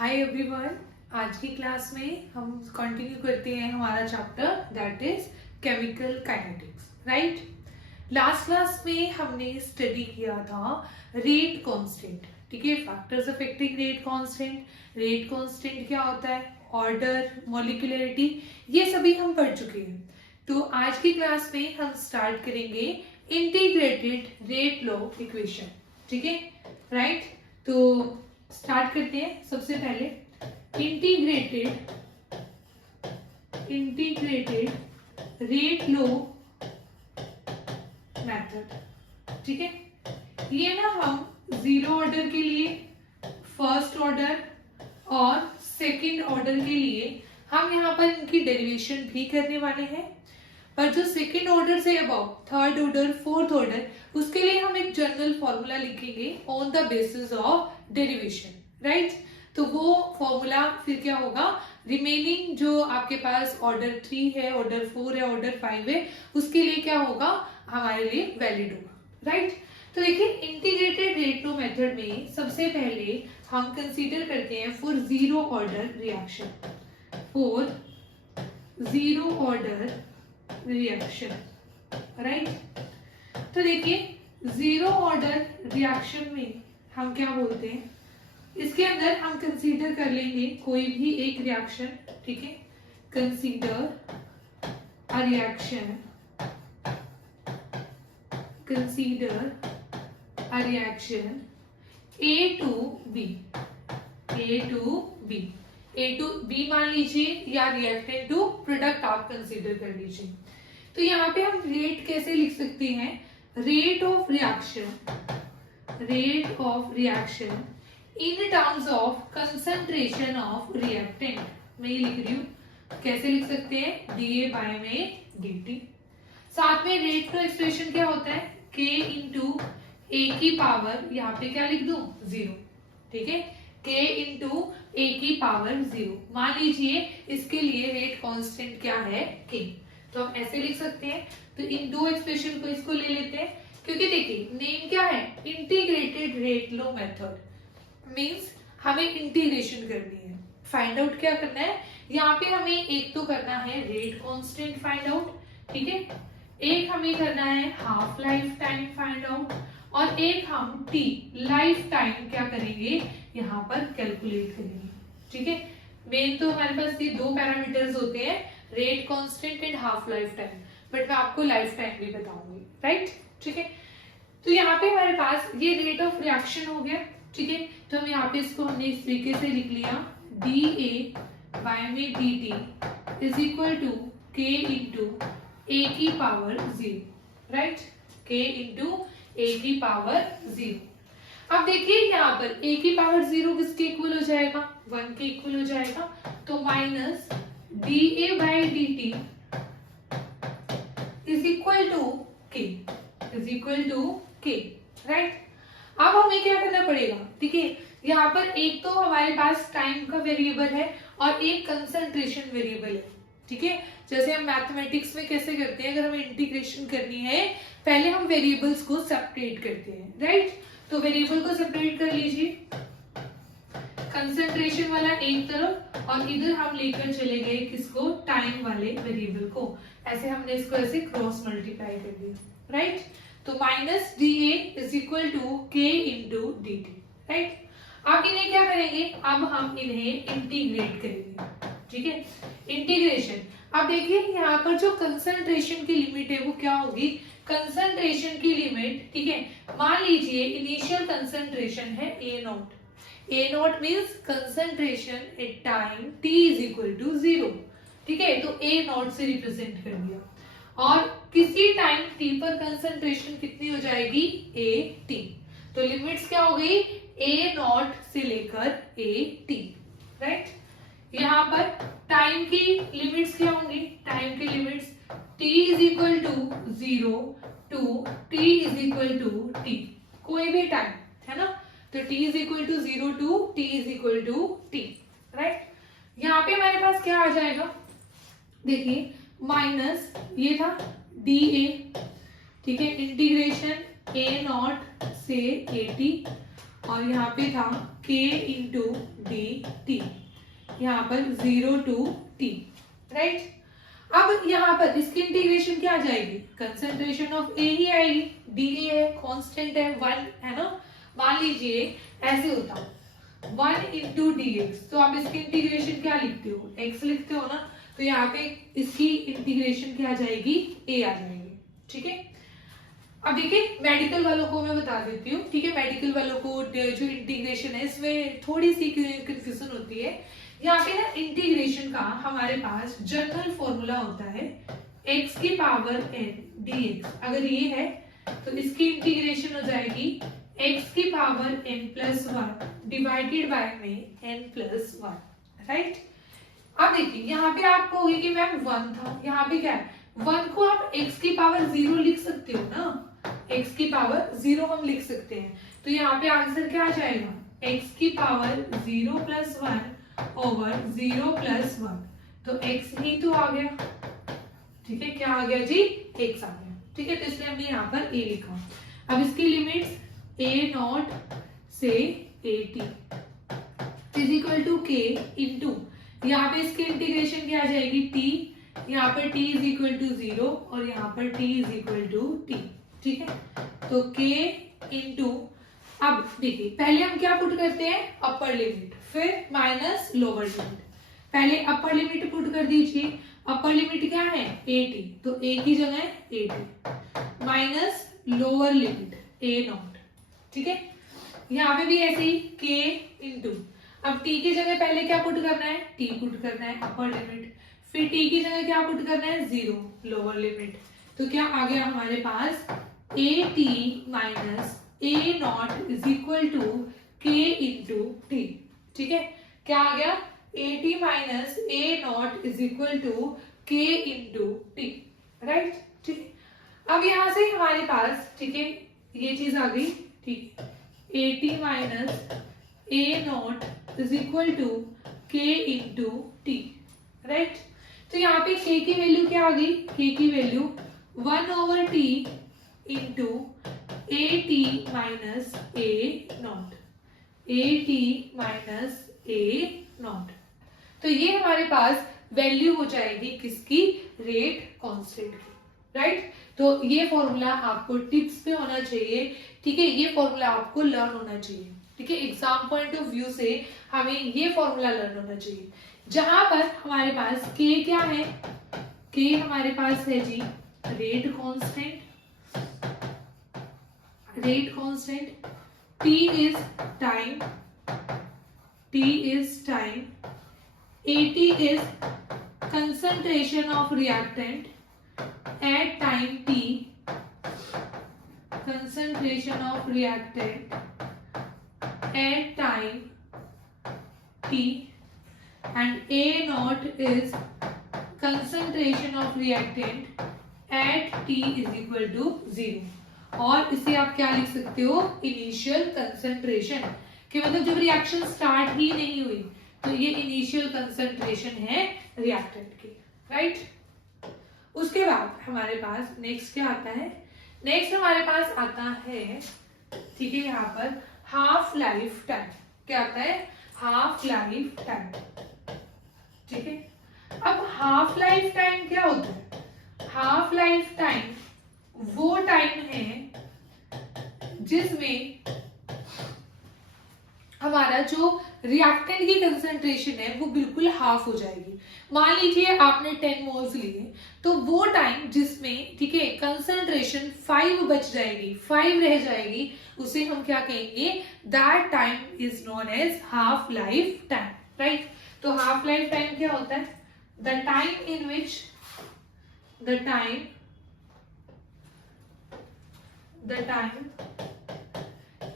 Hi everyone, आज की class में हम कंटिन्यू करते हैं हमारा chapter that is chemical kinetics. Right, last class में हमने स्टडी किया था रेट कांस्टेंट। ठीक है, फैक्टर्स अफेक्टिंग रेट कांस्टेंट क्या होता है, ऑर्डर, मॉलिक्यूलरिटी, ये सभी हम पढ़ चुके हैं। तो आज की क्लास में हम स्टार्ट करेंगे इंटीग्रेटेड रेट लॉ इक्वेशन। ठीक है, राइट, तो स्टार्ट करते हैं। सबसे पहले इंटीग्रेटेड रेट लॉ मेथड। ठीक है, ये ना हम जीरो ऑर्डर के लिए, फर्स्ट ऑर्डर और सेकंड ऑर्डर के लिए हम यहाँ पर इनकी डेरिवेशन भी करने वाले हैं। पर जो सेकंड ऑर्डर से about third order, fourth order, उसके लिए हम एक जनरल फॉर्मूला लिखेंगे on the basis of derivation. Right, तो वो फॉर्मूला फिर क्या होगा, रिमेनिंग जो आपके पास ऑर्डर 3 है, ऑर्डर 4 है, ऑर्डर 5 है, उसके लिए क्या होगा, हमारे लिए वैलिड होगा। राइट, तो देखिए इंटीग्रेटेड रेट लॉ मेथड में सबसे पहले हम कंसीडर करते हैं for zero order reaction, right. तो देखिए जीरो ऑर्डर रिएक्शन में हम क्या बोलते हैं, इसके अंदर हम कंसीडर कर लेंगे कोई भी एक रिएक्शन। ठीक है, consider a reaction A to B मान लीजिए, या रिएक्टेंट टू प्रोडक्ट आप कंसीडर कर लीजिए। तो यहाँ पे हम रेट कैसे लिख सकते हैं, rate of reaction in terms of concentration of reactant. मैं ये लिख रही हूँ, कैसे लिख सकते हैं, DA बाय में DT। साथ में रेट का एक्सप्रेशन क्या होता है, K इंटू A की पावर, यहाँ पे क्या लिख दूं, 0। ठीक है, K इंटू A की पावर 0। मान लीजिए इसके लिए रेट कांस्टेंट क्या है, K, तो हम ऐसे लिख सकते हैं। तो इन दो एक्सप्रेशन को इसको ले लेते हैं, क्योंकि देखिए नेम क्या है, integrated rate law method, means हमें इंटीग्रेशन करनी है, फाइंड आउट क्या करना है। यहाँ पे हमें एक तो करना है रेट कांस्टेंट फाइंड आउट, ठीक है, एक हमें करना है half life time find out, और एक हम टी लाइफ टाइम क्या करेंगे, यहाँ पर कैलकुलेट करेंगे। ठीक है, मेन तो हमारे पास ये दो पैरामीटर्स होते हैं, rate constant and half life time, but मैं आपको लाइफ टाइम भी बताऊंगी। राइट, ठीक है, तो यहाँ पे हमारे पास ये रेट ऑफ रिएक्शन हो गया। ठीक है, तो हम यहाँ पे इसको हमने इस तरीके से लिख लिया, DA बाय में DT is equal to K into A की power 0। Right, K into A की पावर 0। अब देखिए यहाँ पर A की पावर 0 किसके इक्वल हो जाएगा, 1 के इक्वल हो जाएगा, तो minus DA by DT is equal to K। Right, अब हमें क्या करना पड़ेगा, ठीक है, यहाँ पर एक तो हमारे पास टाइम का वेरिएबल है और एक कंसंट्रेशन वेरिएबल है। ठीक है, जैसे हम मैथमेटिक्स में कैसे करते हैं, अगर हमें इंटीग्रेशन करनी है पहले हम वेरिएबल्स को सेपरेट करते हैं। राइट, तो वेरिएबल को सेपरेट कर लीजिए, कंसंट्रेशन वाला एक तरफ, और इधर हम लेकर चले गए किसको, टाइम वाले वेरिएबल को, ऐसे हमने इसको ऐसे क्रॉस मल्टीप्लाई कर दिया। राइट, तो minus DA is equal to K into DT। Right, अब इन्हें क्या करेंगे, अब हम इन्हें इंटीग्रेट करेंगे। ठीक है, इंटीग्रेशन। अब देखिए यहाँ पर जो कंसंट्रेशन की लिमिट है वो क्या होगी, कंसंट्रेशन की लिमिट, ठीक है, मान लीजिए इनिशियल कंसंट्रेशन है A not means concentration at time T is equal to 0। ठीक है, तो A नॉट से रिप्रेजेंट कर दिया, और किसी टाइम T पर कंसंट्रेशन कितनी हो जाएगी, AT। तो लिमिट्स क्या हो गई, A नॉट से लेकर AT। राइट, यहाँ पर टाइम की लिमिट्स क्या होंगी, टाइम की limits T is equal to 0 to T is equal to T, कोई भी टाइम है ना, तो T is equal to 0 to T is equal to T। Right, यहाँ पे हमारे पास क्या आ जाएगा, देखिए माइनस ये था DA, ठीक है, इंटीग्रेशन A नॉट से AT, और यहाँ पे था k इंटू डी टी, यहाँ पर 0 to t, राइट। अब यहाँ पर इसकी इंटीग्रेशन क्या आ जाएगी, कंसंट्रेशन ऑफ ए ही आएगी, डी ए है, कांस्टेंट है 1 है ना। मान लीजिए ऐसे होता 1 इंटू डी एक्स, तो आप इसकी इंटीग्रेशन क्या लिखते हो, x लिखते हो ना, तो यहाँ पे इसकी इंटीग्रेशन क्या आ जाएगी, a आ जाएगी, ठीक है। अब देखिए मेडिकल वालों को मैं बता देती हूँ, ठीक है। मेडिकल वालों को जो इंटीग्रेशन है इसमें थोड़ी सी कंफ्यूजन होती है। यहाँ पे ना इंटीग्रेशन का हमारे पास जनरल फॉर्मूला होता है x की पावर n dx। अगर ये है तो इसकी इंटीग्रेशन हो जाएगी x की power n plus 1 divided by में n प्लस 1, राइट। अब देखिए यहाँ पे आप कहोगे कि मैम 1 था, यहाँ पे क्या है, 1 को आप x की पावर 0 लिख सकते हो ना, x की पावर 0 हम लिख सकते हैं, तो यहाँ पे आंसर क्या आ जाएगा, x की पावर 0 प्लस 1 ओवर 0 प्लस 1, तो x ही तो आ गया, ठीक है। क्या आ गया जी, x आ गया, ठीक है। तो इसलिए हमने यहाँ पर a लिखा। अब इसकी लिमिट्स a नॉट से a t is equal to k into, यहाँ पे इसकी इंटीग्रेशन क्या आ जाएगी t, यहाँ पर t इज इक्वल टू 0 और यहाँ पर t is equal to t, ठीक है। तो k इंटू, अब देखिए पहले हम क्या पुट करते हैं, अपर लिमिट, फिर माइनस लोअर लिमिट। पहले अपर लिमिट पुट कर दीजिए, अपर लिमिट क्या है 80, तो a की जगह 80 minus lower limit a not, ठीक है। यहाँ पे भी ऐसे ही k इंटू, अब t की जगह पहले क्या पुट करना है, t पुट करना है अपर लिमिट, फिर t की जगह क्या पुट करना है 0 लोअर लिमिट, तो क्या आ गया हमारे पास at minus a not is equal to k into t, ठीक है। क्या आ गया, at minus a not is equal to k into t, right, ठीक है। अब यहां से हमारे पास, ठीक है, ये चीज आ गई, ठीक है, at minus a not is equal to k into t, right. तो यहाँ पे k की वैल्यू क्या आ गई, k की value 1 over t into at minus a not, at minus a not. तो ये हमारे पास वैल्यू हो जाएगी किसकी, रेट कांस्टेंट की, राइट। तो ये फॉर्मूला आपको टिप्स पे होना चाहिए, ठीक है, ये फॉर्मूला आपको लर्न होना चाहिए, ठीक है। एग्जाम पॉइंट ऑफ व्यू से हमें ये फॉर्मूला लर्न होना चाहिए, जहां पर हमारे पास k क्या है, k हमारे पास है जी rate constant, rate constant, t is time, t is time, at is concentration of reactant at time t, concentration of reactant at time t, and a naught is concentration of reactant at t is equal to 0। और इसे आप क्या लिख सकते हो, initial concentration, कि मतलब जब रिएक्शन स्टार्ट ही नहीं हुई तो ये इनिशियल कंसंट्रेशन है रिएक्टेंट की, राइट। उसके बाद हमारे पास नेक्स्ट क्या आता है, नेक्स्ट हमारे पास आता है, ठीक है, यहाँ पर हाफ लाइफ टाइम। क्या आता है, हाफ लाइफ टाइम, ठीक है। अब हाफ लाइफ टाइम क्या होता है, हाफ लाइफ टाइम वो टाइम है जिसमें हमारा जो रिएक्टेंट की कंसंट्रेशन है वो बिल्कुल हाफ हो जाएगी। मान लीजिए आपने 10 मोल्स लिए, तो वो टाइम जिसमें, ठीक है, कंसंट्रेशन 5 बच जाएगी, 5 रह जाएगी, उसे हम क्या कहेंगे, that time is known as half life time, right. तो हाफ लाइफ टाइम क्या होता है, the time in which, the time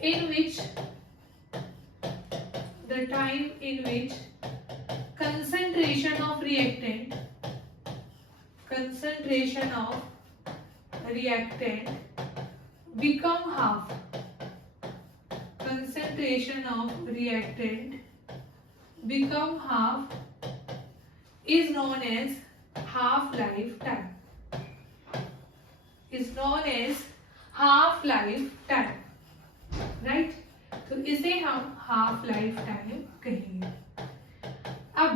in which concentration of reactant become half, concentration of reactant become half is known as half life time, is known as half life time, right। तो इसे हम half life time कहेंगे। अब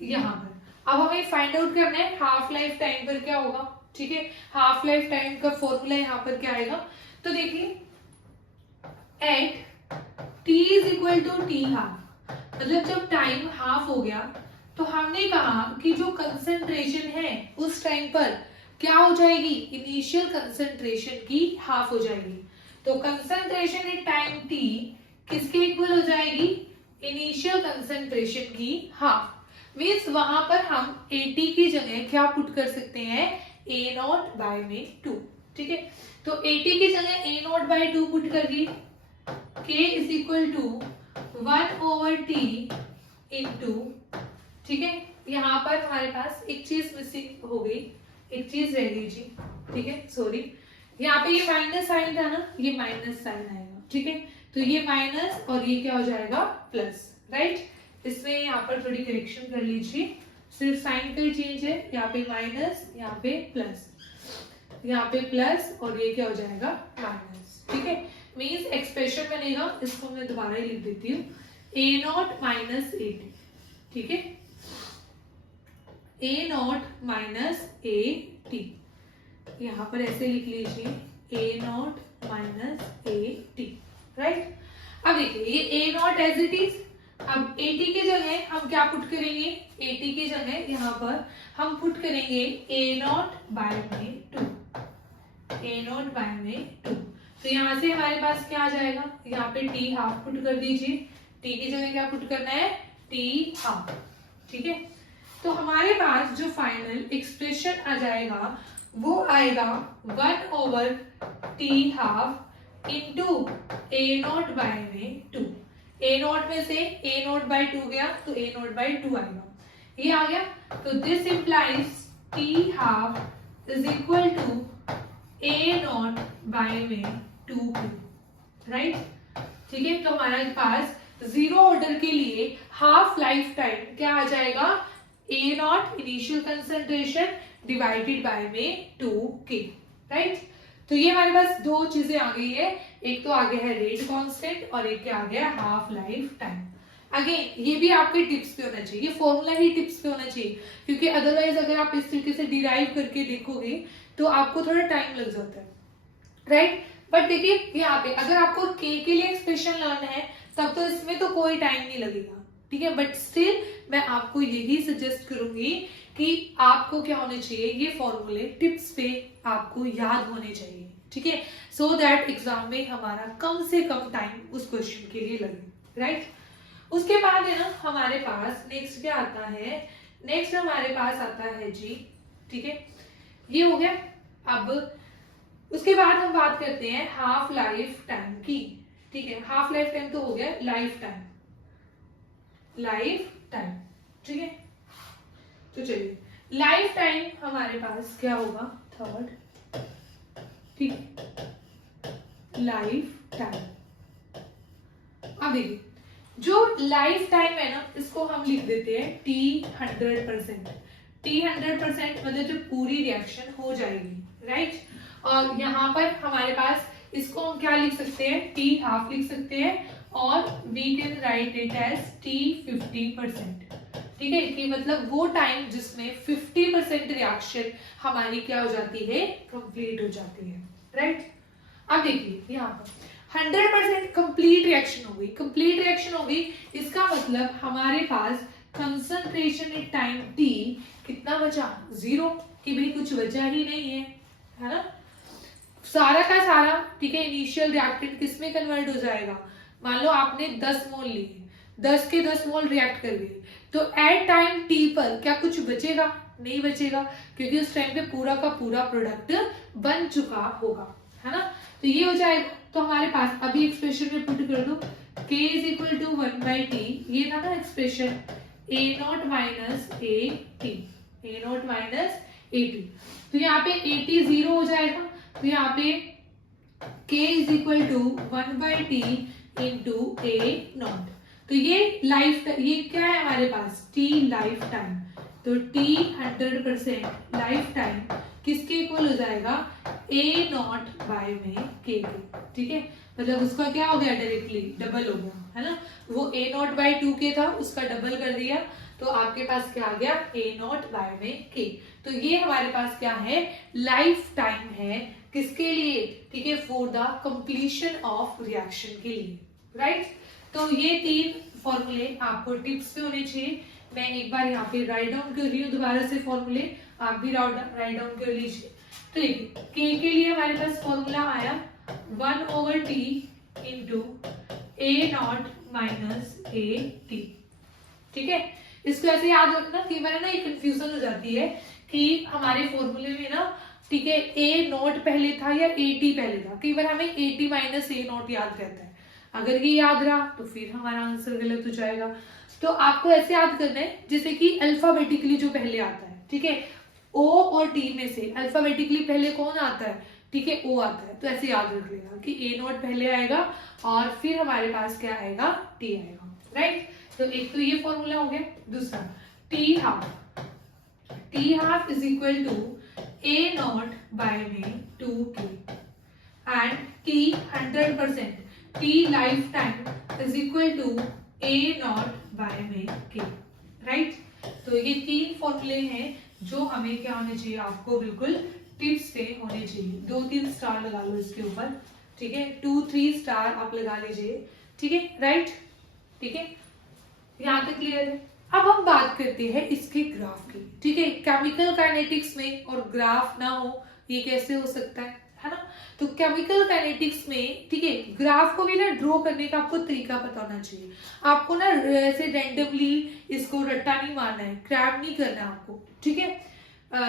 यहाँ पर अब हमें find out करना है हाफ लाइफ टाइम पर क्या होगा, ठीक है। हाफ लाइफ टाइम का फॉर्मूला यहाँ पर क्या आएगा, तो देखिए at t is equal to T half, मतलब जब टाइम हाफ हो गया तो हमने कहा कि जो कंसंट्रेशन है उस टाइम पर क्या हो जाएगी, इनिशियल कंसंट्रेशन की हाफ हो जाएगी। तो कंसंट्रेशन इन टाइम t किसके इक्वल हो जाएगी, इनिशियल कंसंट्रेशन की हाफ। मीन्स वहां पर हम 80 की जगह क्या पुट कर सकते हैं, a0 बाय में 2, ठीक है। तो 80 की जगह a0 बाय 2 पुट कर दी, k is equal to 1/t into, ठीक है। यहाँ पर हमारे पास एक चीज मिसिंग हो गई, एक चीज रह गई जी, ठीक है, सॉरी। यहाँ पे ये माइनस साइन था ना, ये माइनस साइन आएगा, ठीक है। तो ये माइनस और ये क्या हो जाएगा, प्लस, राइट। इसमें यहाँ पर थोड़ी करेक्शन कर लीजिए, सिर्फ साइन का चेंज है, यहाँ पे माइनस, यहाँ पे प्लस, यहाँ पे प्लस और ये क्या हो जाएगा, माइनस, ठीक है। मीन्स एक्सप्रेशन बनेगा, इसको मैं दोबारा ही लिख देती हूँ, a0 माइनस 80, ठीक है, a0 माइनस 80, यहाँ पर ऐसे लिख लीजिए a0 माइनस 80, राइट। अब देखिए ये a0 एज इट इज, अब 80 की जगह हम क्या पुट करेंगे, 80 की जगह यहाँ पर हम पुट करेंगे a0 बाय में 2, a0 बाय में 2। तो यहाँ से हमारे पास क्या आ जाएगा, यहाँ पे t हाफ पुट कर दीजिए, t की जगह क्या पुट करना है, t हाफ, ठीक है। तो हमारे पास जो फाइनल एक्सप्रेशन आ जाएगा वो आएगा 1/t half into a0 by में 2। a0 में से a0 बाय 2 गया तो a0 बाय 2 आएगा, ये आ गया। तो this implies t half is equal to a0 by में 2p, राइट, ठीक है। तो हमारे पास जीरो ऑर्डर के लिए हाफ लाइफ टाइम क्या आ जाएगा, a0 initial concentration divided by में 2k, राइट। तो ये हमारे पास दो चीजें आ गई है, एक तो आगे है रेट कांस्टेंट और एक क्या आ गया, हाफ लाइफ टाइम। अगेन ये भी आपके टिप्स पे होना चाहिए, ये फॉर्मूला ही टिप्स पे होना चाहिए, क्योंकि अदरवाइज अगर आप इस तरीके से डिराइव करके देखोगे तो आपको थोड़ा टाइम लग जाता है, राइट। बट देखिए यहाँ पे अगर आपको k के लिए एक्सप्रेशन लाना है तब तो इसमें तो कोई टाइम नहीं लगेगा, ठीक है। बट स्टिल मैं आपको यही सजेस्ट करूंगी कि आपको क्या होने चाहिए, ये फॉर्मूले टिप्स पे आपको याद होने चाहिए, ठीक है, सो दैट एग्जाम में हमारा कम से कम टाइम उस क्वेश्चन के लिए लगे, राइट। उसके बाद है ना हमारे पास नेक्स्ट क्या आता है, नेक्स्ट हमारे पास आता है जी, ठीक है, ये हो गया। अब उसके बाद हम बात करते हैं हाफ लाइफ टाइम की, ठीक है। हाफ लाइफ टाइम तो हो गया, लाइफ टाइम, लाइफ टाइम, ठीक है। तो चलिए लाइफ टाइम हमारे पास क्या होगा, थर्ड, ठीक है, लाइफ टाइम। अब देखिए जो लाइफ टाइम है ना इसको हम लिख देते हैं t 100%, t 100% मतलब जब पूरी रिएक्शन हो जाएगी, राइट। और यहाँ पर हमारे पास इसको हम क्या लिख सकते हैं, t हाफ लिख सकते हैं और we can write it as t 50%, ठीक है, कि मतलब वो टाइम जिसमें 50% रिएक्शन हमारी क्या हो जाती है, कंप्लीट हो जाती है, राइट। अब देखिए यहाँ पर 100% कंप्लीट रिएक्शन हो गई, कंप्लीट रिएक्शन हो गई, इसका मतलब हमारे पास कंसंट्रेशन इन टाइम t कितना बचा, 0, कि भाई कुछ बचा ही नहीं है ना, सारा का सारा, ठीक है। इनिशियल रिएक्टेंट किस में कन्वर्ट हो जाएगा, मान लो आपने 10 मोल लिए, 10 के 10 मोल रिएक्ट कर गए, तो एट टाइम t पर क्या कुछ बचेगा, नहीं बचेगा, क्योंकि उस टाइम पे पूरा का पूरा प्रोडक्ट बन चुका होगा, है ना। तो ये हो जाएगा, तो हमारे पास अभी एक्सप्रेशन में पुट कर दो k is equal to 1/t, ये था ना expression, a0 minus 80, a0 minus 80, तो यहाँ पे 80 0 हो जाएगा, तो यहाँ पे k is equal to 1/t into a0। तो ये लाइफ, ये क्या है हमारे पास, t लाइफ टाइम, तो t 100% लाइफ टाइम किसके इक्वल हो जाएगा, ए नॉट बाय में के, ठीक है। मतलब उसका क्या हो गया, डायरेक्टली डबल हो गया, है ना। वो ए नॉट बाय 2k था, उसका डबल कर दिया, तो आपके पास क्या आ गया, ए नॉट बाय में के। तो ये हमारे पास क्या है, लाइफ टाइम है, किसके लिए, ठीक है, for the completion of reaction के लिए, राइट। तो ये 3 फॉर्मूले आपको टिप्स पे होने चाहिए। मैं एक बार यहाँ पे राइट डाउन कर रही हूँ दोबारा से फॉर्मूले, आप भी राइट डाउन कर लीजिए। तो देखिए के लिए हमारे पास फॉर्मूला आया 1/t into A not minus A T, ठीक है। इसको ऐसे याद रखना कि मैंने ना ये कंफ्यूजन हो जाती है कि हमारे फॉर्मूले में ना, ठीक है, ए नॉट पहले था या ए टी पहले था, कई बार हमें A T minus A not याद रहता है। अगर ये याद रहा तो फिर हमारा आंसर गलत हो जाएगा। तो आपको ऐसे याद करना है जैसे कि अल्फाबेटिकली जो पहले आता है, ठीक है, ओ और टी में से अल्फाबेटिकली पहले कौन आता है, ठीक है, ओ आता है। तो ऐसे याद रख लेगा कि ए नॉट पहले आएगा और फिर हमारे पास क्या आएगा, टी आएगा, राइट। तो एक तो ये फॉर्मूला हो गया। दूसरा T half is equal to A naught by में 2k and T 100%, T life time is equal to A naught by में के, राइट। तो ये 3 फॉर्मूले हैं जो हमें क्या होने चाहिए, आपको बिल्कुल टिप्स पे होने चाहिए। 2-3 स्टार लगा लो इसके ऊपर, ठीक है, 2-3 स्टार आप लगा लीजिए, ठीक है, राइट, ठीक है, यहाँ तक क्लियर है। अब हम बात करते हैं इसके ग्राफ की, ठीक है। केमिकल काइनेटिक्स में और ग्राफ ना हो, ये कैसे हो सकता है ना। तो केमिकल काइनेटिक्स में, ठीक है, ग्राफ को भी ना ड्रॉ करने का आपको तरीका पता होना चाहिए। आपको ना ऐसे रैंडमली इसको रट्टा नहीं मारना है, क्रैप नहीं करना है आपको, ठीक है।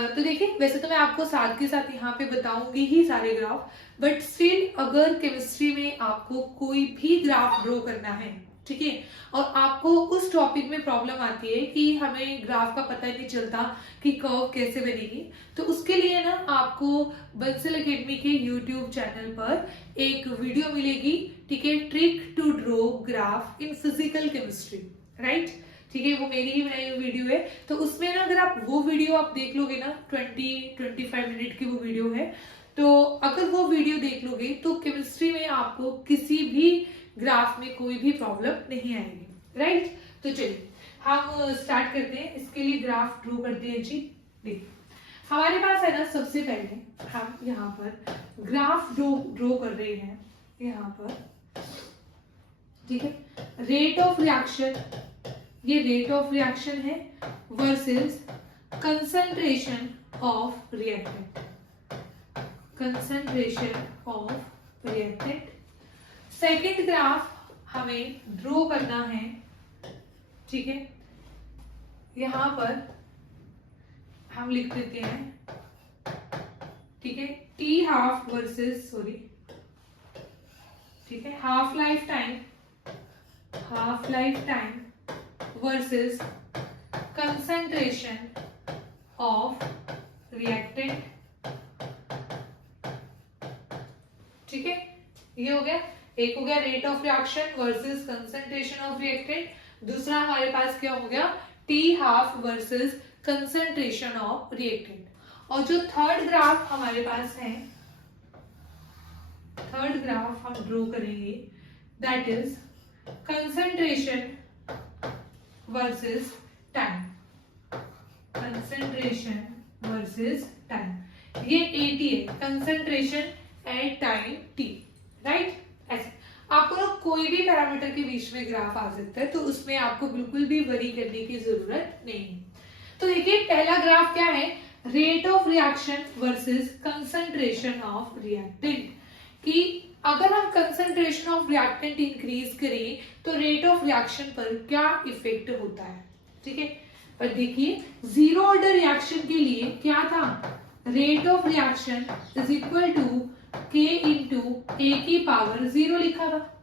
तो देखिए वैसे तो मैं आपको साथ के साथ यहाँ पे बताऊंगी ही सारे ग्राफ, बट स्टिल अगर केमिस्ट्री में आपको कोई भी ग्राफ ड्रॉ करना है, ठीक है, और आपको उस टॉपिक में प्रॉब्लम आती है कि हमें ग्राफ का पता ही नहीं चलता कि कर्व कैसे बनेगी, तो उसके लिए ना आपको बंसल एकेडमी के यूट्यूब चैनल पर एक वीडियो मिलेगी, ठीक है, trick to draw graph in physical chemistry, right, ठीक है। वो मेरी ही बनाई हुई वीडियो है। तो उसमें ना अगर आप वो वीडियो आप देख लोगे ना, 20-25 मिनट की वो वीडियो है, तो अगर वो वीडियो देख लोगे तो केमिस्ट्री में आपको किसी भी ग्राफ में कोई भी प्रॉब्लम नहीं आएगी, राइट। तो चलिए हम स्टार्ट करते हैं। इसके लिए ग्राफ ड्रॉ करते हैं जी। देखिए हमारे पास है ना, सबसे पहले हम यहाँ पर ग्राफ ड्रॉ कर रहे हैं यहाँ पर, ठीक है। रेट ऑफ रिएक्शन, ये रेट ऑफ रिएक्शन है versus concentration of reactant, concentration of reactant. Second graph हमें ड्रॉ करना है, ठीक है। यहां पर हम लिख देते हैं, ठीक है, टी हाफ वर्सेस, सॉरी, ठीक है, half life time versus concentration of reactant, ठीक है। ये हो गया, एक हो गया rate of reaction versus concentration of reactant, दूसरा हमारे पास क्या हो गया, T half versus concentration of reactant. और जो थर्ड ग्राफ हमारे पास है, थर्ड ग्राफ हम ड्रॉ करेंगे, that is concentration versus time, concentration versus time. ये एटी है, concentration at time T, right. ऐसे आपको ना कोई भी पैरामीटर के बीच में ग्राफ आ सकता है, तो उसमें आपको बिल्कुल भी वरी करने की जरूरत नहीं है। तो देखिए पहला ग्राफ क्या है, rate of reaction versus concentration of reactant, कि अगर हम कंसंट्रेशन ऑफ रिएक्टेंट इंक्रीज करें तो रेट ऑफ रिएक्शन पर क्या इफेक्ट होता है, ठीक है। पर देखिए जीरो ऑर्डर रिएक्शन के लिए क्या था, rate of reaction is equal to k into A की पावर 0 लिखा था,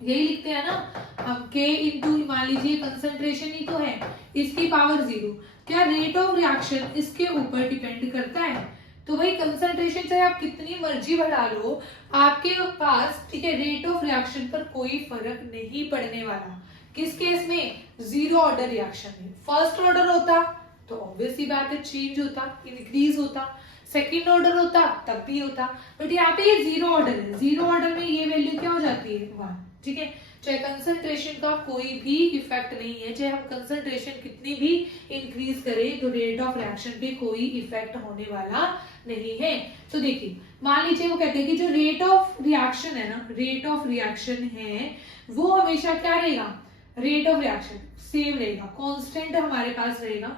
यही लिखते हैं ना हम, k इंटू मान लीजिए कंसंट्रेशन ही तो है, इसकी पावर 0। क्या रेट ऑफ रिएक्शन इसके ऊपर डिपेंड करता है, तो भाई कंसंट्रेशन चाहे आप कितनी मर्जी बढ़ा लो, आपके पास, ठीक है, रेट ऑफ रिएक्शन पर कोई फर्क नहीं पड़ने वाला। किस केस में, जीरो ऑर्डर रिएक्शन में। फर्स्ट ऑर्डर होता तो ऑब्वियस ही बात है चेंज होता, इंक्रीज होता, सेकंड ऑर्डर होता तब भी होता, बट यहाँ पे ये जीरो ऑर्डर है, जीरो ऑर्डर में ये वैल्यू क्या हो जाती है 1, ठीक है। चाहे कंसंट्रेशन का कोई भी इफेक्ट नहीं है, चाहे हम कंसंट्रेशन कितनी भी इंक्रीज करें तो रेट ऑफ रिएक्शन पे कोई इफेक्ट होने वाला नहीं है। तो देखिए मान लीजिए वो कहते हैं कि जो रेट ऑफ रिएक्शन है ना, रेट ऑफ रिएक्शन है वो हमेशा क्या रहेगा, रेट ऑफ रिएक्शन सेम रहेगा, कांस्टेंट हमारे पास रहेगा,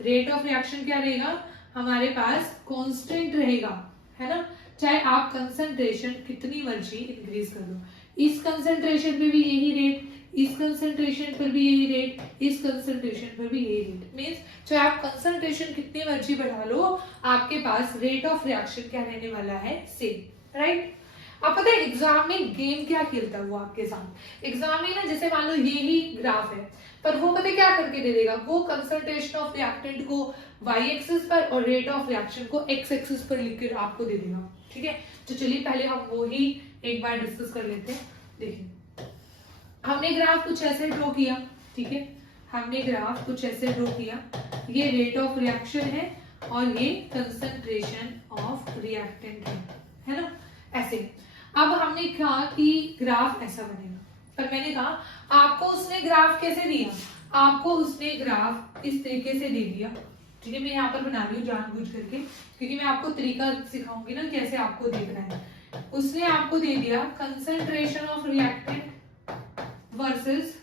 रेट ऑफ रिएक्शन क्या रहेगा हमारे पास कांस्टेंट रहेगा, है ना। चाहे आप कंसंट्रेशन कितनी मर्जी इंक्रीज कर लो, इस कंसंट्रेशन पे भी यही रेट, इस कंसंट्रेशन पर भी यही रेट, इस कंसंट्रेशन पर भी यही रेट, मींस चाहे आप कंसंट्रेशन कितनी मर्जी बढ़ा लो आपके पास रेट ऑफ रिएक्शन क्या रहने वाला है, सेम, राइट। अब पता है एग्जाम में गेम क्या खेलता है वो आपके साथ, एग्जाम में ना जैसे मान लो ये ही ग्राफ है, पर वो पता क्या करके दे देगा, वो कंसंट्रेशन ऑफ रिएक्टेंट को वाई एक्सिस पर और रेट ऑफ रिएक्शन को एक्स एक्सिस पर लिख कर आपको दे देगा, ठीक है। तो चलिए पहले हम वो ही एक बार डिस्कस कर लेते हैं। देखिए हमने ग्राफ कुछ ऐसे ड्रॉ किया, ठीक है, हमने ग्राफ कुछ ऐसे ड्रॉ किया, ये रेट ऑफ रिएक्शन है और ये कंसंट्रेशन ऑफ रिएक्टेंट है ना, ऐसे। अब हमने कहा कि ग्राफ ऐसा बनेगा, पर मैंने कहा आपको उसने ग्राफ कैसे दिया, आपको उसने ग्राफ इस तरीके से दे दिया, ठीक है। मैं यहाँ पर बना रही हूँ जानबूझ करके क्योंकि मैं आपको तरीका सिखाऊंगी ना कैसे आपको देखना है। उसने आपको दे दिया कंसंट्रेशन ऑफ रिएक्टेंट वर्सेस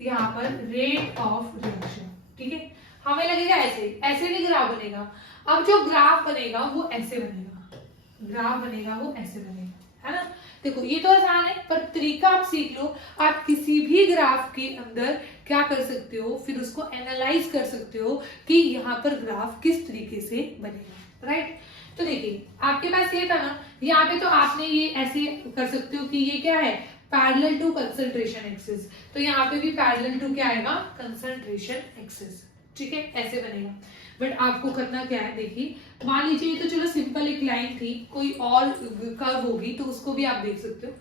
यहाँ पर रेट ऑफ रिएक्शन, ठीक है। हमें लगेगा ऐसे, ऐसे भी ग्राफ बनेगा। अब जो ग्राफ बनेगा वो ऐसे बनेगा, ग्राफ बनेगा वो ऐसे बनेगा, है ना। देखो ये तो आसान है, पर तरीका आप सीख लो, आप किसी भी ग्राफ के अंदर क्या कर सकते हो, फिर उसको एनालाइज कर सकते हो कि यहाँ पर ग्राफ किस तरीके से बनेगा, राइट। तो देखिए आपके पास ये था ना, यहाँ पे तो आपने ये ऐसे कर सकते हो कि ये क्या है, पैरेलल टू कंसंट्रेशन एक्सिस, तो यहाँ पे भी पैरेलल टू क्या आएगा, कंसंट्रेशन एक्सिस, ठीक है, ऐसे बनेगा। बट आपको करना क्या है, देखिए मान लीजिए तो चलो सिंपल एक लाइन थी, कोई और कर्व होगी तो उसको भी आप देख सकते हो।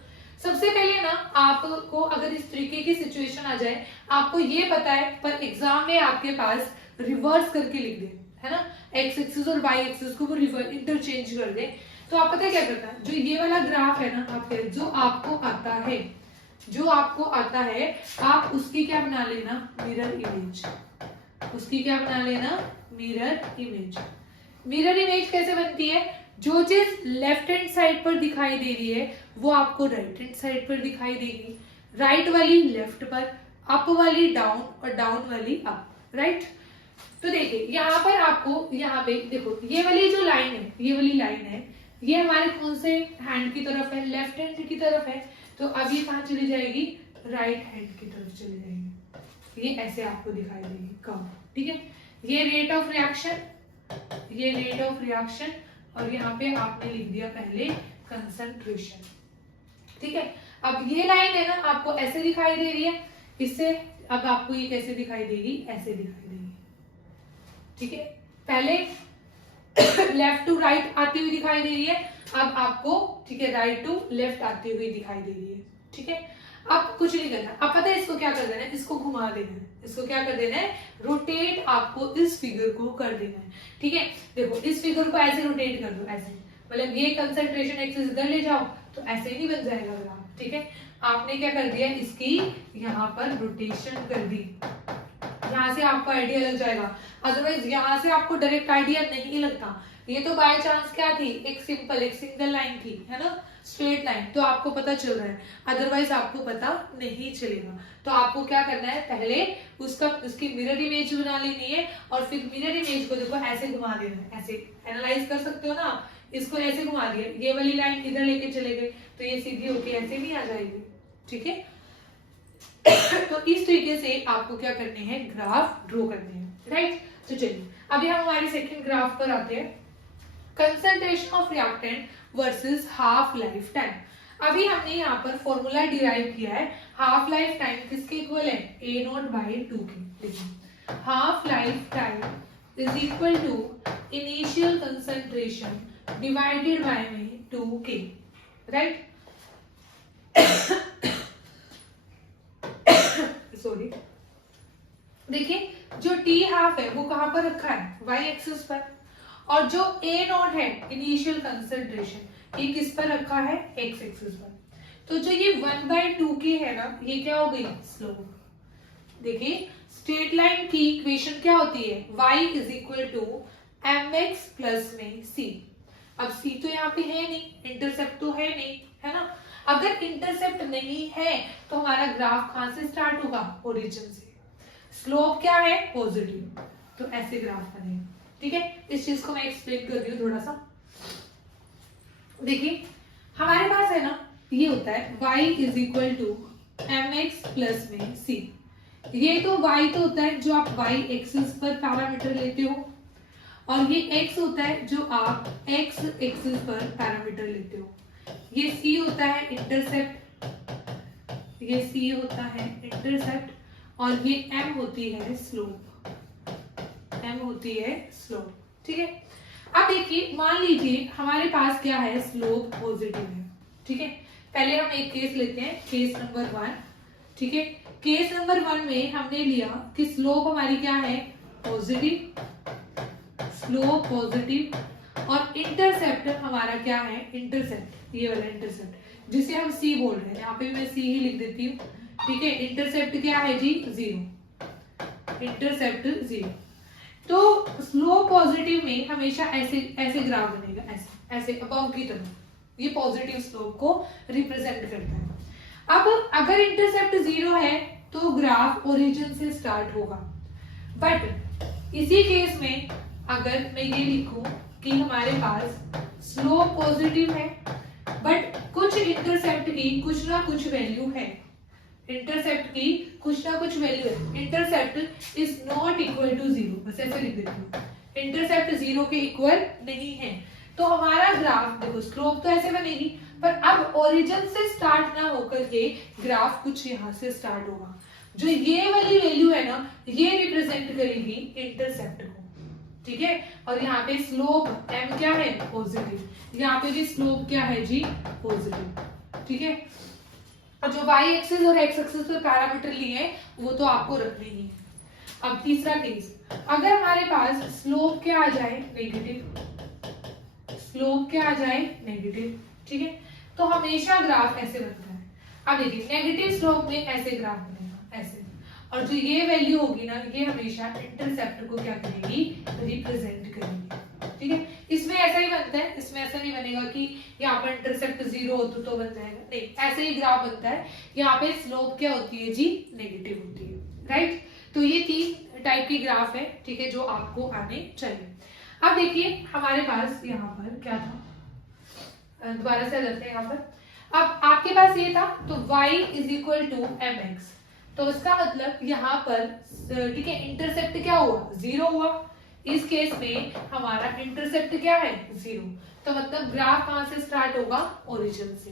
सबसे पहले ना आपको अगर इस तरीके की सिचुएशन आ जाए, आपको ये पता है पर एग्जाम में आपके पास रिवर्स करके लिख दे, है ना, एक्स एक्सिस और वाई एक्सिस को वो रिवर्स इंटरचेंज कर दे, तो आप पता है क्या करता है, जो ये वाला ग्राफ है ना आपके, जो आपको आता है, जो आपको आता है आप उसकी क्या बना लेना, मिरर इमेज, उसकी क्या बना लेना, मिरर इमेज। मिरर इमेज कैसे बनती है, जो चीज लेफ्ट हैंड साइड पर दिखाई दे रही है वो आपको राइट हैंड साइड पर दिखाई देगी, राइट वाली लेफ्ट पर, अप वाली डाउन और डाउन वाली अप, राइट। तो देखिए यहाँ पर आपको, यहाँ पे देखो ये वाली जो लाइन है, ये वाली लाइन है, ये हमारे कौन से हैंड की तरफ है, लेफ्ट हैंड की तरफ है, तो अब ये कहाँ चली जाएगी, राइट हैंड की तरफ चली जाएगी, ये ऐसे आपको दिखाई देगी कर्व, ठीक है। ये रेट ऑफ रिएक्शन, ये रेट ऑफ रिएक्शन, और यहाँ पे आपने लिख दिया पहले कंसंट्रेशन, ठीक है। अब ये लाइन है ना आपको ऐसे दिखाई दे रही है, इससे अब आपको ये कैसे दिखाई देगी, ऐसे दिखाई देगी, ठीक है। पहले लेफ्ट टू राइट आती हुई दिखाई दे रही है, अब आपको, ठीक है, राइट टू लेफ्ट आती हुई दिखाई दे रही है, ठीक है। अब कुछ नहीं करना, अब पता है इसको क्या कर देना है, इसको घुमा देना है, इसको क्या कर देना है, रोटेट आपको इस फिगर को कर देना है, ठीक है। देखो इस फिगर को ऐसे रोटेट कर दो, ऐसे, मतलब ये कंसंट्रेशन एक्सिस इधर ले जाओ तो ऐसे नहीं बन जाएगा ग्राफ, ठीक है। आपने क्या कर दिया, इसकी यहाँ पर रोटेशन कर दी, यहाँ से आपको आइडिया लग जाएगा, अदरवाइज यहाँ से आपको डायरेक्ट आइडिया नहीं लगता। ये तो बाय चांस क्या थी, एक सिंपल एक सिंगल लाइन थी, है ना, स्ट्रेट लाइन, तो आपको पता चल रहा है, अदरवाइज आपको पता नहीं चलेगा। तो आपको क्या करना है, पहले उसकी मिरर इमेज बना लेनी है, और फिर मिरर इमेज को देखो ऐसे घुमा देना है, ऐसे एनालाइज कर सकते हो ना, इसको ऐसे घुमा दिया, ये वाली लाइन इधर लेके चले गए तो ये सीधी होके ऐसे भी आ जाएगी, ठीक है। तो इस तरीके से आपको क्या करने हैं, ग्राफ ड्रॉ करने हैं, राइट। तो चलिए अभी हम हमारे सेकंड ग्राफ पर आते हैं, concentration of reactant versus half life time. अभी हमने यहाँ पर फॉर्मूला डिराइव किया है, हाफ लाइफ टाइम किसके इक्वल है, ए नॉट बाई 2 के। देखिए half life time is equal to initial concentration divided by में 2k, राइट। सॉरी, देखिए जो टी हाफ है वो कहां पर रखा है, वाई एक्सिस पर, और जो ए नॉट है इनिशियल कंसंट्रेशन, ये किस पर रखा है, एक्स एक्सिस पर। तो जो ये 1/2k है ना, ये क्या हो गई, स्लोप। देखिए स्ट्रेट लाइन की इक्वेशन क्या होती है, y is equal to mx plus में c। अब c तो यहाँ पे है नहीं, इंटरसेप्ट तो है नहीं, है ना। अगर इंटरसेप्ट नहीं है तो हमारा ग्राफ कहां से स्टार्ट होगा, ओरिजिन से। स्लोप क्या है, पॉजिटिव, तो ऐसे ग्राफ बनेगा। ठीक है, इस चीज को मैं एक्सप्लेन कर रही हूँ थोड़ा सा। देखिए हमारे पास है ना, ये होता है y is equal to mx plus में c। ये तो y तो होता है जो आप y एक्सिस पर पैरामीटर लेते हो, और ये x होता है जो आप x एक्सिस पर पैरामीटर लेते हो। ये c होता है इंटरसेप्ट, ये c होता है इंटरसेप्ट, और ये m होती है स्लोप, m होती है स्लोप। ठीक है, अब देखिए मान लीजिए हमारे पास क्या है, स्लोप पॉजिटिव है। ठीक है, पहले हम एक केस लेते हैं, केस नंबर 1। ठीक है, केस नंबर 1 में हमने लिया कि स्लोप हमारी क्या है, पॉजिटिव, स्लोप पॉजिटिव, और इंटरसेप्ट हमारा क्या है, इंटरसेप्ट, ये वाला इंटरसेप्ट जिसे हम c बोल रहे हैं, यहाँ पे मैं c ही लिख देती हूँ। ठीक है, इंटरसेप्ट क्या है जी, 0, इंटरसेप्ट 0। तो स्लोप पॉजिटिव में हमेशा ऐसे ऐसे ग्राफ बनेगा, ऐसे ऐसे अबव की तरफ, ये पॉजिटिव स्लोप को रिप्रेजेंट करता है। अब अगर इंटरसेप्ट 0 है तो ग्राफ ओरिजिन से स्टार्ट होगा। बट इसी केस में अगर मैं ये लिखूं कि हमारे पास स्लोप पॉजिटिव है बट कुछ इंटरसेप्ट की कुछ ना कुछ वैल्यू है, इंटरसेप्ट की कुछ ना कुछ वैल्यू है, intercept is not equal to 0, बस ऐसे लिख देती हूँ, इंटरसेप्ट 0 के इक्वल नहीं है, तो हमारा ग्राफ देखो स्लोप तो ऐसे बनेगी, पर अब ओरिजिन से स्टार्ट ना होकर के ग्राफ कुछ यहाँ से स्टार्ट होगा। जो ये वाली वैल्यू है ना, ये रिप्रेजेंट करेगी इंटरसेप्ट को। ठीक है, और यहाँ पे स्लोप m क्या है, पॉजिटिव, यहाँ पे भी स्लोप क्या है जी, पॉजिटिव। ठीक है, और जो y एक्सिस और x एक्सिस पे पैरामीटर लिए हैं वो तो आपको रखने ही है। अब तीसरा केस, अगर हमारे पास स्लोप क्या आ जाए, नेगेटिव, स्लोप क्या आ जाए, नेगेटिव। ठीक है, तो हमेशा ग्राफ ऐसे बनता है। अब देखिए नेगेटिव स्लोप में ऐसे ग्राफ बनेगा, ऐसे, और जो ये वैल्यू होगी ना, ये हमेशा इंटरसेप्ट को क्या करेगी, रिप्रेजेंट करेगी। ठीक है, इसमें ऐसा ही बनता है, इसमें ऐसा नहीं बनेगा कि यहाँ पर इंटरसेप्ट 0 हो तो बन जाएगा, नहीं, ऐसे ही ग्राफ बनता है। यहाँ पे स्लोप क्या होती है जी, नेगेटिव होती है, राइट। तो ये 3 टाइप की ग्राफ है, ठीक है, जो आपको आने चाहिए। अब देखिए हमारे पास यहाँ पर क्या था, दोबारा से करते हैं यहाँ पर। अब आपके पास ये था तो y is equal to mx, तो इसका मतलब यहाँ पर ठीक है इंटरसेप्ट क्या हुआ, 0 हुआ। इस केस में हमारा इंटरसेप्ट क्या है, 0, तो मतलब ग्राफ कहां से स्टार्ट होगा, ओरिजिन से।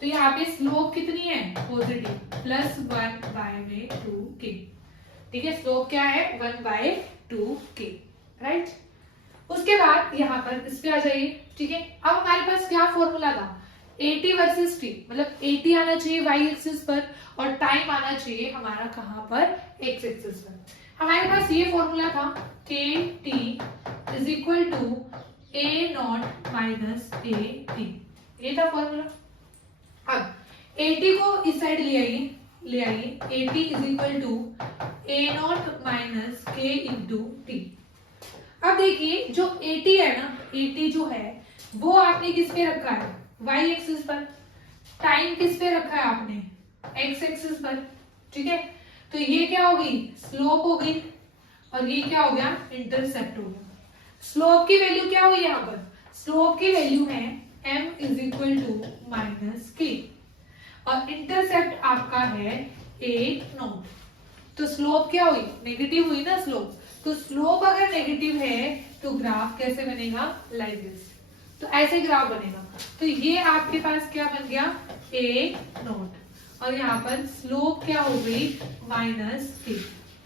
तो यहाँ पे स्लोप कितनी है, पॉजिटिव, प्लस 1/2k। ठीक है, स्लोप क्या है, 1/2k, राइट। उसके बाद यहाँ पर इस पे आ जाइए। ठीक है, अब हमारे पास क्या फॉर्मूला था, 80 वर्सेस t, मतलब 80 आना चाहिए y एक्सिस पर और टाइम आना चाहिए हमारा कहां पर, x एक्सिस पर। हमारे पास ये फॉर्मूला था kt is equal to a0 minus at, ये था फॉर्मूला। अब 80 को इस साइड ले आइए, 80 is equal to a0 minus k into t। अब देखिए जो 80 है ना, 80 जो है वो आपने किस पे रखा है, y एक्सिस पर, टाइम किस पे रखा है आपने, x एक्सिस पर। ठीक है, तो ये क्या हो गई, स्लोप हो गई, और ये क्या हो गया, इंटरसेप्ट हो गया। स्लोप की वैल्यू क्या हुई यहाँ पर, स्लोप की वैल्यू है m is equal to minus k, और इंटरसेप्ट आपका है a0। तो स्लोप क्या हुई, नेगेटिव हुई ना स्लोप, तो स्लोप अगर नेगेटिव है तो ग्राफ कैसे बनेगा, लाइक दिस, तो ऐसे ग्राफ बनेगा। तो ये आपके पास क्या बन गया, a0, और यहाँ पर स्लोप क्या हो गई, माइनस k,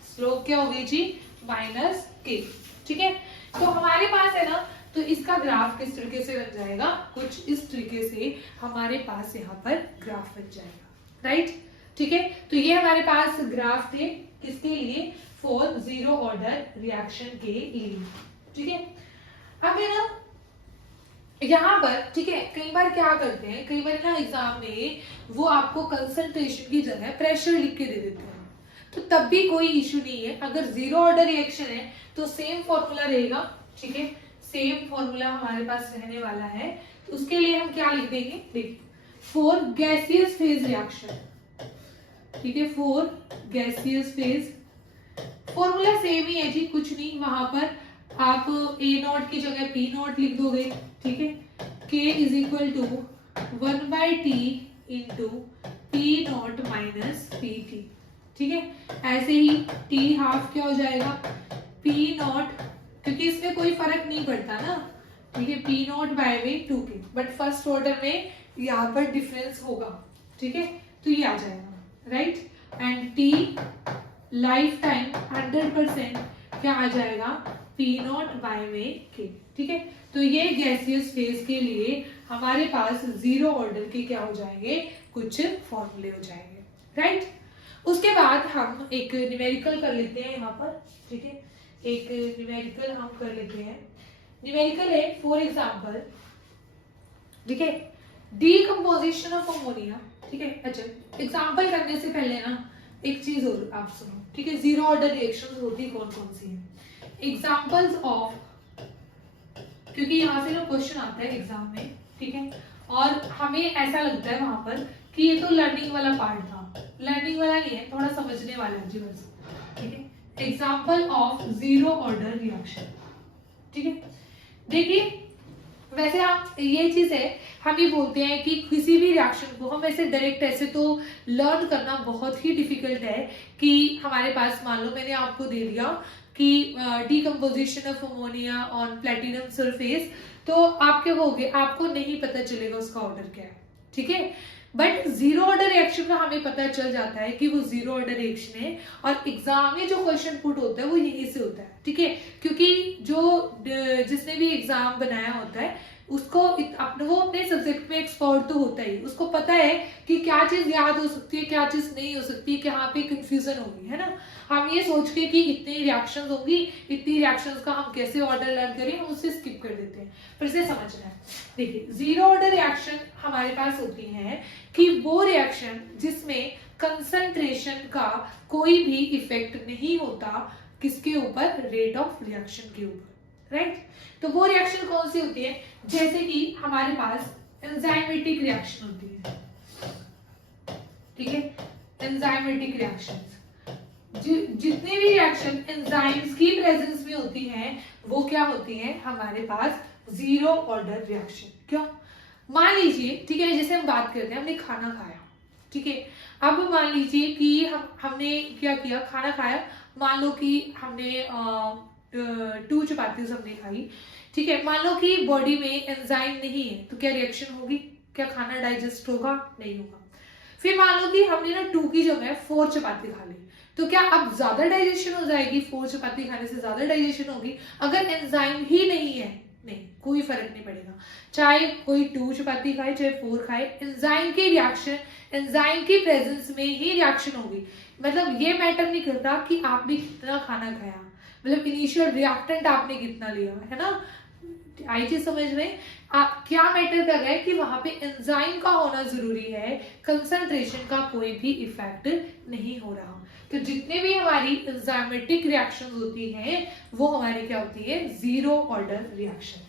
स्लोप क्या हो गई जी, माइनस k। ठीक है, तो हमारे पास है ना, तो इसका ग्राफ किस तरीके से बन जाएगा, कुछ इस तरीके से हमारे पास यहाँ पर ग्राफ बन जाएगा, राइट। ठीक है, तो ये हमारे पास ग्राफ थे किसके लिए, फॉर 0 ऑर्डर रिएक्शन के लिए। ठीक है, अब है ना यहाँ पर, ठीक है, कई बार क्या करते हैं, कई बार ना एग्जाम में वो आपको कंसंट्रेशन की जगह प्रेशर लिख के दे देते हैं, तो तब भी कोई इशू नहीं है। अगर जीरो ऑर्डर रिएक्शन है तो सेम फॉर्मूला रहेगा, ठीक है, सेम फॉर्मूला हमारे पास रहने वाला है। तो उसके लिए हम क्या लिख देंगे, देखिए, फॉर गैसियस फेज रिएक्शन, ठीक है, for gaseous phase, formula same ही है जी, कुछ नहीं, वहां पर आप ए नॉट की जगह पी नॉट लिख दोगे, ठीक है, K is equal to 1/T into P naught minus P T, ठीक है। ऐसे ही T हाफ क्या हो जाएगा, पी नॉट, क्योंकि इसमें कोई फर्क नहीं पड़ता ना, ठीक है, पी नॉट बाय में 2K, बट फर्स्ट ऑर्डर में यहाँ पर डिफरेंस होगा, ठीक है, तो ये आ जाएगा, right. And T life time 100% क्या आ जाएगा, पी नॉट बाय में K, ठीक है। तो ये गैसियस फेज के लिए हमारे पास जीरो ऑर्डर के क्या हो जाएंगे, कुछ फॉर्मूले हो जाएंगे, राइट। उसके बाद हम एक न्यूमेरिकल कर लेते हैं यहाँ पर, ठीक है, एक न्यूमेरिकल हम कर लेते हैं। न्यूमेरिकल है फॉर एग्जांपल, ठीक है, डीकंपोजिशन ऑफ अमोनिया, ठीक है। अच्छा, एग्जांपल करने से पहले ना एक चीज और आप सुनो, ठीक है, जीरो ऑर्डर रिएक्शंस होती कौन कौन सी है, एग्जांपल्स ऑफ, क्योंकि यहाँ से ना क्वेश्चन आता है एग्जाम में, ठीक है, और हमें ऐसा लगता है वहां पर कि ये तो लर्निंग वाला पार्ट था, लर्निंग वाला नहीं है, थोड़ा समझने वाला है जी बस, ठीक है। Example of zero order reaction, ठीक है। देखिए, वैसे आप ये चीज है, हम ये बोलते हैं कि किसी भी रिएक्शन को हम ऐसे डायरेक्ट ऐसे तो लर्न करना बहुत ही डिफिकल्ट है, कि हमारे पास मान लो मैंने आपको दे दिया कि decomposition of ammonia on platinum surface, तो आप क्या कहोगे, आपको नहीं पता चलेगा उसका ऑर्डर क्या है, ठीक है। बट जीरो ऑर्डर रिएक्शन का हमें पता चल जाता है कि वो जीरो ऑर्डर रिएक्शन है, और एग्जाम में जो क्वेश्चन पुट होता है वो यहीं से होता है, ठीक है, क्योंकि जो जिसने भी एग्जाम बनाया होता है उसको वो अपने सब्जेक्ट में एक्सपर्ट तो होता ही, उसको पता है कि क्या चीज याद हो सकती है, क्या चीज नहीं हो सकती, कहाँ पे कंफ्यूजन होगी, है ना। हम ये सोच के कि इतनी रिएक्शंस होंगी, इतनी रिएक्शंस का हम कैसे ऑर्डर लर्न करें, हम उससे स्किप कर देते हैं, फिर से समझना है। देखिए, जीरो ऑर्डर रिएक्शन हमारे पास होती है कि वो रिएक्शन जिसमें कंसंट्रेशन का कोई भी इफेक्ट नहीं होता, किसके ऊपर, रेट ऑफ रिएक्शन के ऊपर, राइट। तो वो रिएक्शन कौन सी होती है, जैसे कि हमारे पास एंजाइमेटिक रिएक्शन होती है, ठीक है, एंजाइमेटिक रिएक्शंस, जितने भी रिएक्शन एंजाइम्स की प्रेजेंस में होती हैं वो क्या होती हैं, हमारे पास जीरो ऑर्डर रिएक्शन। क्यों, मान लीजिए, ठीक है, जैसे हम बात करते हैं, हमने खाना खाया, ठीक है, अब मान लीजिए कि हमने क्या किया, खाना खाया, मान लो कि हमने 2 चपातीज हमने खाई, ठीक है, मान लो कि बॉडी में एंजाइम नहीं है, तो क्या रिएक्शन होगी, क्या खाना डाइजेस्ट होगा, नहीं होगा। फिर मान लो कि हमने ना 2 की जगह 4 चपाती खा ली, तो क्या अब ज्यादा डाइजेशन हो जाएगी, 4 चपाती खाने से ज्यादा डाइजेशन होगी। अगर एंजाइम ही नहीं है, नहीं, कोई फर्क नहीं पड़ेगा, चाहे कोई 2 चपाती खाए चाहे 4 खाए, एंजाइम की रिएक्शन, एंजाइम की प्रेजेंस में ही रिएक्शन होगी। मतलब ये मैटर नहीं करता कि आपने कितना खाना खाया, मतलब इनिशियल रिएक्टेंट आपने कितना लिया, है ना, आई चीज समझ में। क्या मैटर कर रहा है कि वहां पे एंजाइम का होना जरूरी है, कंसंट्रेशन का कोई भी इफेक्ट नहीं हो रहा। तो जितने भी हमारी एंजाइमेटिक रिएक्शंस होती हैं वो हमारी क्या होती है, जीरो ऑर्डर रिएक्शन।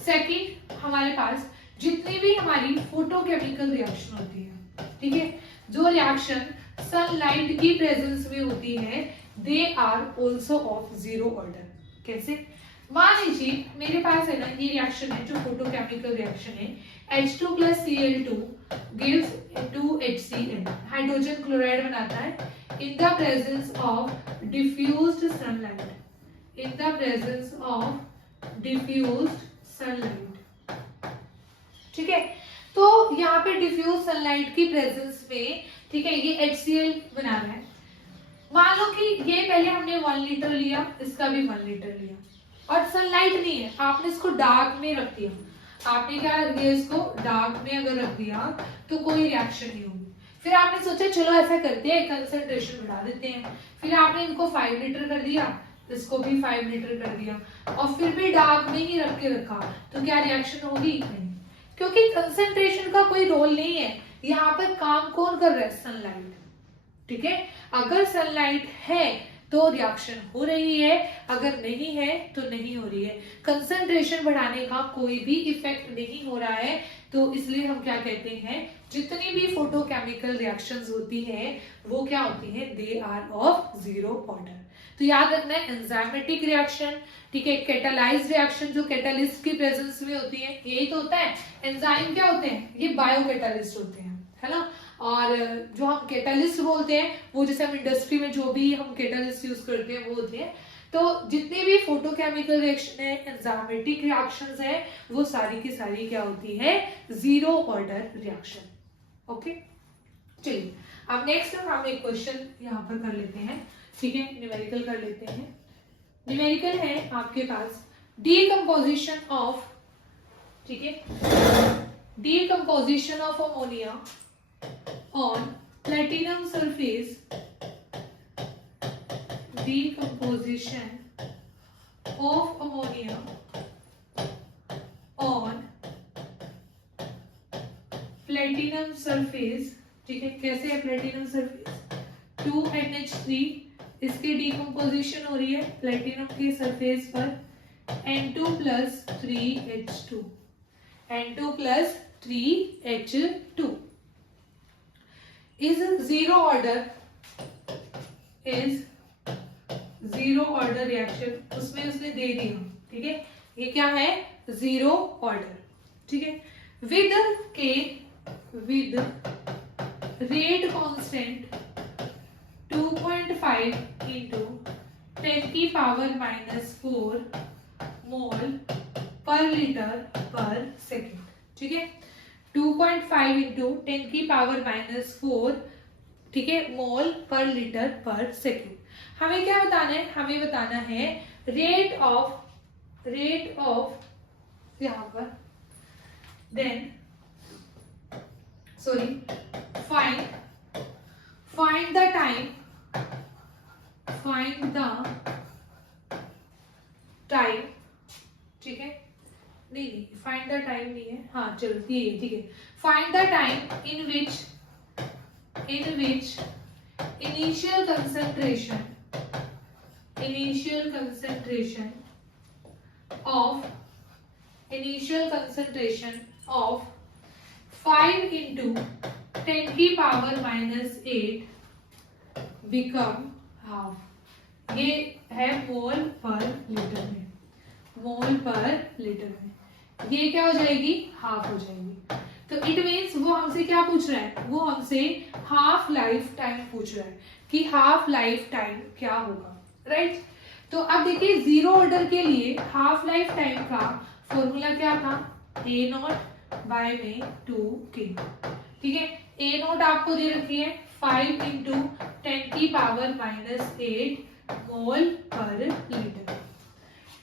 सेकंड, हमारे पास जितनी भी हमारी फोटोकेमिकल रिएक्शन होती है, ठीक है, जो रिएक्शन सनलाइट की प्रेजेंस में होती है, they are also of zero order. कैसे, मान लीजिए मेरे पास है ना ये रिएक्शन है जो फोटोकेमिकल रिएक्शन है, H2 plus Cl2 gives 2HCl, hydrogen chloride बनाता है in the presence of diffused sunlight, in the presence of diffused sunlight, ठीक है। तो यहाँ पे डिफ्यूज सनलाइट की प्रेजेंस में, ठीक है, ये HCl बना रहा है। मान लो कि ये पहले हमने 1 लीटर लिया, इसका भी 1 लीटर लिया, और सनलाइट नहीं है, आपने इसको डार्क में रख दिया, आपने क्या रख दिया, इसको डार्क में अगर रख दिया तो कोई रिएक्शन नहीं होगी। फिर आपने सोचा चलो ऐसा करते हैं, कंसंट्रेशन बढ़ा देते हैं, फिर आपने इनको 5 लीटर कर दिया, इसको भी 5 लीटर कर दिया और फिर भी डार्क में ही रख के रखा, तो क्या रिएक्शन होगी? नहीं, क्योंकि कंसंट्रेशन का कोई रोल नहीं है। यहाँ पर काम कौन कर रहा है? सनलाइट। ठीक है, अगर सनलाइट है तो रिएक्शन हो रही है, अगर नहीं है तो नहीं हो रही है। कंसंट्रेशन बढ़ाने का कोई भी इफेक्ट नहीं हो रहा है, तो इसलिए हम क्या कहते हैं, जितनी भी फोटोकेमिकल रिएक्शंस होती है वो क्या होती है? They are of zero order. तो याद रखना है एंजाइमेटिक रिएक्शन, ठीक है, कैटालाइज्ड रिएक्शन जो कैटालिस्ट की प्रेजेंस में होती है, यही तो होता है। एंजाइम क्या होते हैं? ये बायो कैटालिस्ट होते हैं, है ना। और जो हम कैटालिस्ट बोलते हैं वो जैसे हम इंडस्ट्री में जो भी हम कैटालिस्ट यूज करते हैं वो होते हैं। तो जितने भी फोटोकेमिकल रिएक्शन है, एंजाइमेटिक रिएक्शंस है, वो सारी की सारी क्या होती है? Zero order reaction. ओके, चलिए अब नेक्स्ट हम एक क्वेश्चन यहाँ पर कर लेते हैं, ठीक है, न्यूमेरिकल कर लेते हैं। न्यूमेरिकल है आपके पास डीकंपोजिशन ऑफ, ठीक है, decomposition of ammonia on platinum surface, decomposition of ammonia on platinum surface, ठीक है, कैसे है platinum surface? 2NH3, इसकी decomposition हो रही है platinum के surface पर N2 plus 3H2, N2 plus 3H2 is zero order, is zero order reaction, उसमें उसने दे दिया, ठीक है, ये क्या है? जीरो ऑर्डर, ठीक है, with rate constant 2.5 into 10 की पावर -4 मोल पर लीटर पर सेकेंड, ठीक है, 2.5 इंटू 10 की पावर -4, ठीक है, मोल पर लीटर पर सेकेंड। हमें क्या बताना है? हमें बताना है रेट ऑफ यहाँ पर, then sorry find the time, ठीक है, नहीं फाइंड द टाइम नहीं है, हाँ चलो ये ठीक है, find the time in which initial concentration of 5 into 10 की पावर -8 बिकम हाफ। ये है मोल पर लीटर में, मोल पर लीटर में ये क्या हो जाएगी? हाफ हो जाएगी। तो इट मीन्स वो हमसे क्या पूछ रहा है? वो हमसे हाफ लाइफ टाइम पूछ रहा है कि हाफ लाइफ टाइम क्या होगा, राइट। तो अब देखिए जीरो ऑर्डर के लिए हाफ लाइफ टाइम का फॉर्मूला क्या था? A0/2K, ठीक है। A0 आपको दे रखी है 5 into 10 की पावर -8 मोल पर लीटर।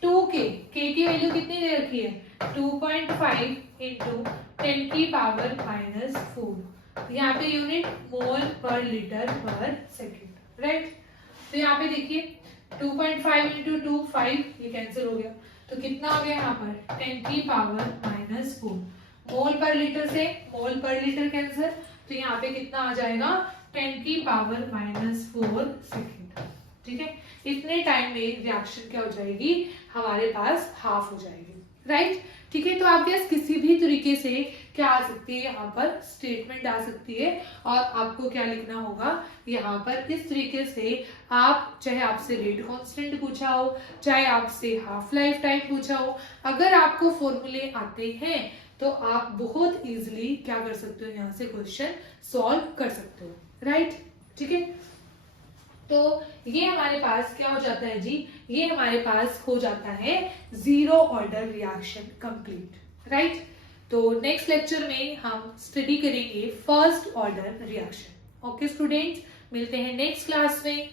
2K, K की वैल्यू कितनी दे रखी है? 2.5 into 10 की पावर -4, यहाँ पे यूनिट मोल पर लीटर पर सेकेंड, राइट। तो यहाँ पे देखिए 2.5 into 2 5, ये कैंसिल हो गया, तो कितना आ गया यहाँ पर? 10 की पावर -4, मोल पर लीटर से मोल पर लीटर कैंसिल, तो यहाँ पे कितना आ जाएगा? 10 की पावर -4 सेकेंड, ठीक है। इतने टाइम में रिएक्शन क्या हो जाएगी? हमारे पास हाफ हो जाएगी, राइट, ठीक है। तो आपके पास किसी भी तरीके से क्या आ सकती है? यहाँ पर स्टेटमेंट आ सकती है और आपको क्या लिखना होगा यहाँ पर? इस तरीके से आप, चाहे आपसे रेट कांस्टेंट पूछा हो, चाहे आपसे हाफ लाइफ टाइम पूछा हो, अगर आपको फॉर्मूले आते हैं तो आप बहुत इजीली क्या कर सकते हो? यहाँ से क्वेश्चन सॉल्व कर सकते हो, राइट, ठीक है। तो ये हमारे पास क्या हो जाता है जी? ये हमारे पास हो जाता है zero order reaction complete, right. तो नेक्स्ट लेक्चर में हम स्टडी करेंगे first order reaction. Okay students, मिलते हैं नेक्स्ट क्लास में।